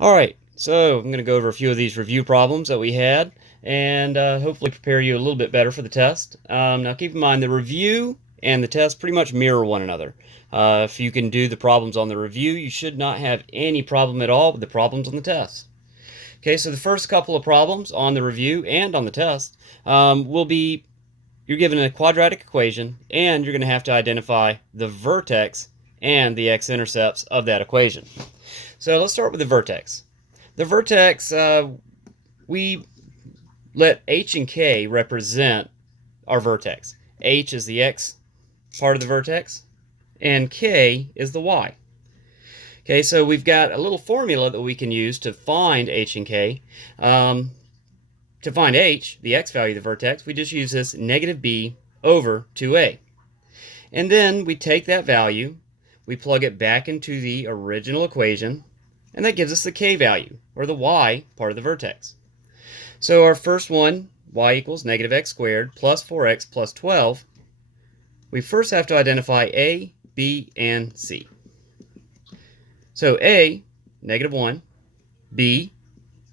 Alright, so I'm going to go over a few of these review problems that we had and hopefully prepare you a little bit better for the test. Now keep in mind the review and the test pretty much mirror one another. If you can do the problems on the review, you should not have any problem at all with the problems on the test. Okay, so the first couple of problems on the review and on the test will be you're given a quadratic equation and you're going to have to identify the vertex and the x-intercepts of that equation. So let's start with the vertex. The vertex, we let h and k represent our vertex. H is the x part of the vertex, and k is the y. Okay, so we've got a little formula that we can use to find h and k. To find h, the x value of the vertex, we just use this negative b over 2a. And then we take that value, we plug it back into the original equation, and that gives us the k value, or the y part of the vertex. So our first one, y equals negative x squared plus 4x plus 12, we first have to identify a, b, and c. So a, negative 1, b,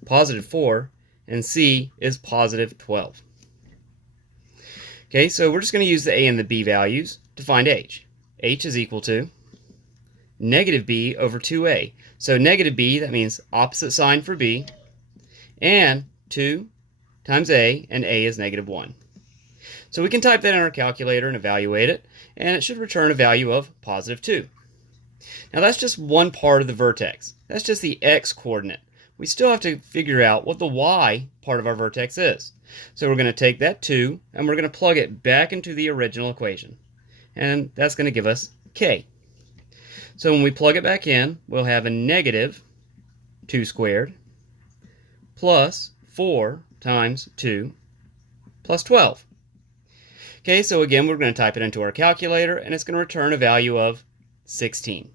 positive 4, and c is positive 12. Okay, so we're just going to use the a and the b values to find h. H is equal to negative b over 2a. So negative b, that means opposite sign for b, and 2 times a, and a is negative 1. So we can type that in our calculator and evaluate it, and it should return a value of positive 2. Now that's just one part of the vertex. That's just the x-coordinate. We still have to figure out what the y part of our vertex is. So we're going to take that 2, and we're going to plug it back into the original equation. And that's going to give us k. So when we plug it back in, we'll have a negative 2 squared plus 4 times 2 plus 12. Okay, so again, we're going to type it into our calculator, and it's going to return a value of 16.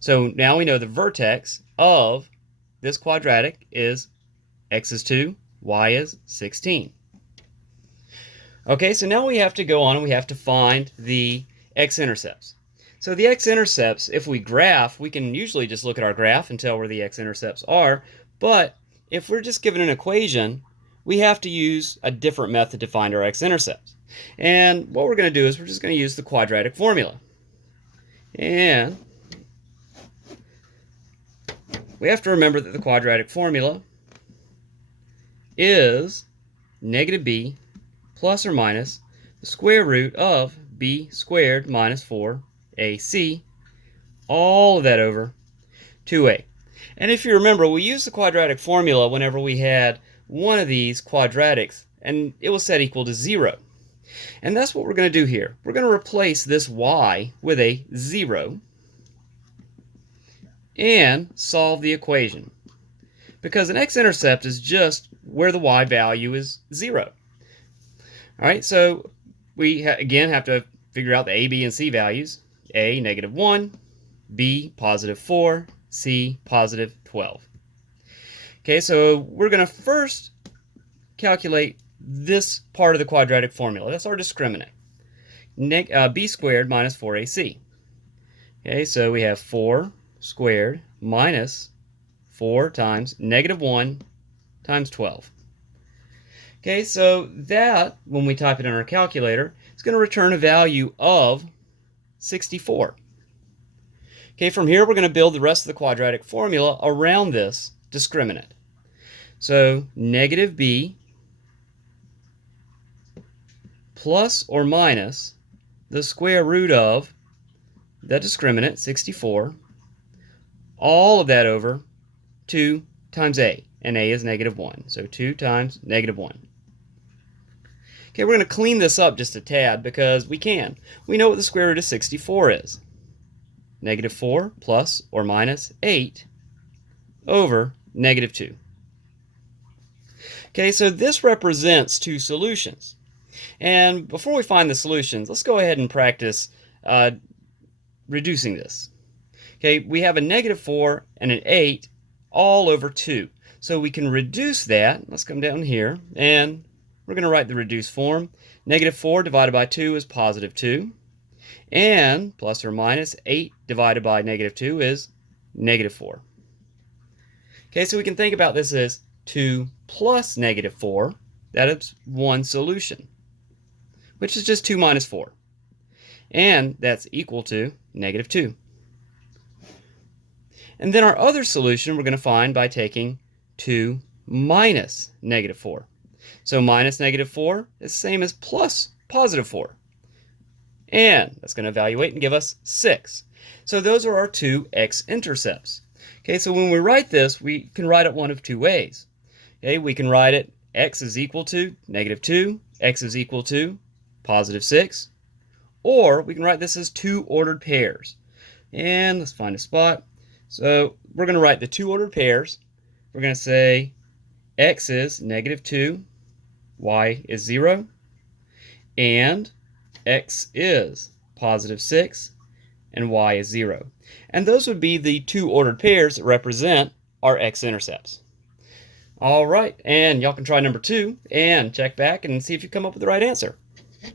So now we know the vertex of this quadratic is x is 2, y is 16. Okay, so now we have to go on and we have to find the x-intercepts. So the x-intercepts, if we graph, we can usually just look at our graph and tell where the x-intercepts are, but if we're just given an equation, we have to use a different method to find our x-intercepts. And what we're going to do is we're just going to use the quadratic formula. And we have to remember that the quadratic formula is negative b plus or minus the square root of b squared minus 4ac, all of that over 2a. And if you remember, we used the quadratic formula whenever we had one of these quadratics, and it was set equal to 0. And that's what we're going to do here. We're going to replace this y with a 0 and solve the equation. Because an x-intercept is just where the y value is 0. Alright, so we again have to figure out the a, b, and c values. A, negative 1, b, positive 4, c, positive 12. Okay, so we're going to first calculate this part of the quadratic formula. That's our discriminant. B squared minus 4ac. Okay, so we have 4 squared minus 4 times negative 1 times 12. Okay, so that, when we type it in our calculator, is going to return a value of 64. Okay, from here we're going to build the rest of the quadratic formula around this discriminant. So negative b plus or minus the square root of the discriminant, 64, all of that over 2 times a, and a is negative 1. So 2 times negative 1. Okay, we're going to clean this up just a tad because we can. We know what the square root of 64 is. Negative 4 plus or minus 8 over negative 2. Okay, so this represents two solutions. And before we find the solutions, let's go ahead and practice reducing this. Okay, we have a negative 4 and an 8 all over 2. So we can reduce that. Let's come down here, and we're going to write the reduced form. Negative 4 divided by 2 is positive 2. And plus or minus 8 divided by negative 2 is negative 4. Okay, so we can think about this as 2 plus negative 4. That is one solution, which is just 2 minus 4. And that's equal to negative 2. And then our other solution we're going to find by taking 2 minus negative 4. So minus negative 4 is the same as plus positive 4. And that's going to evaluate and give us 6. So those are our two x-intercepts. Okay, so when we write this, we can write it one of two ways. Okay, we can write it x is equal to negative 2, x is equal to positive 6. Or we can write this as two ordered pairs. And let's find a spot. So we're going to write the two ordered pairs. We're going to say x is negative 2, y is 0, and x is positive 6, and y is 0. And those would be the two ordered pairs that represent our x-intercepts. All right, and y'all can try number 2 and check back and see if you come up with the right answer.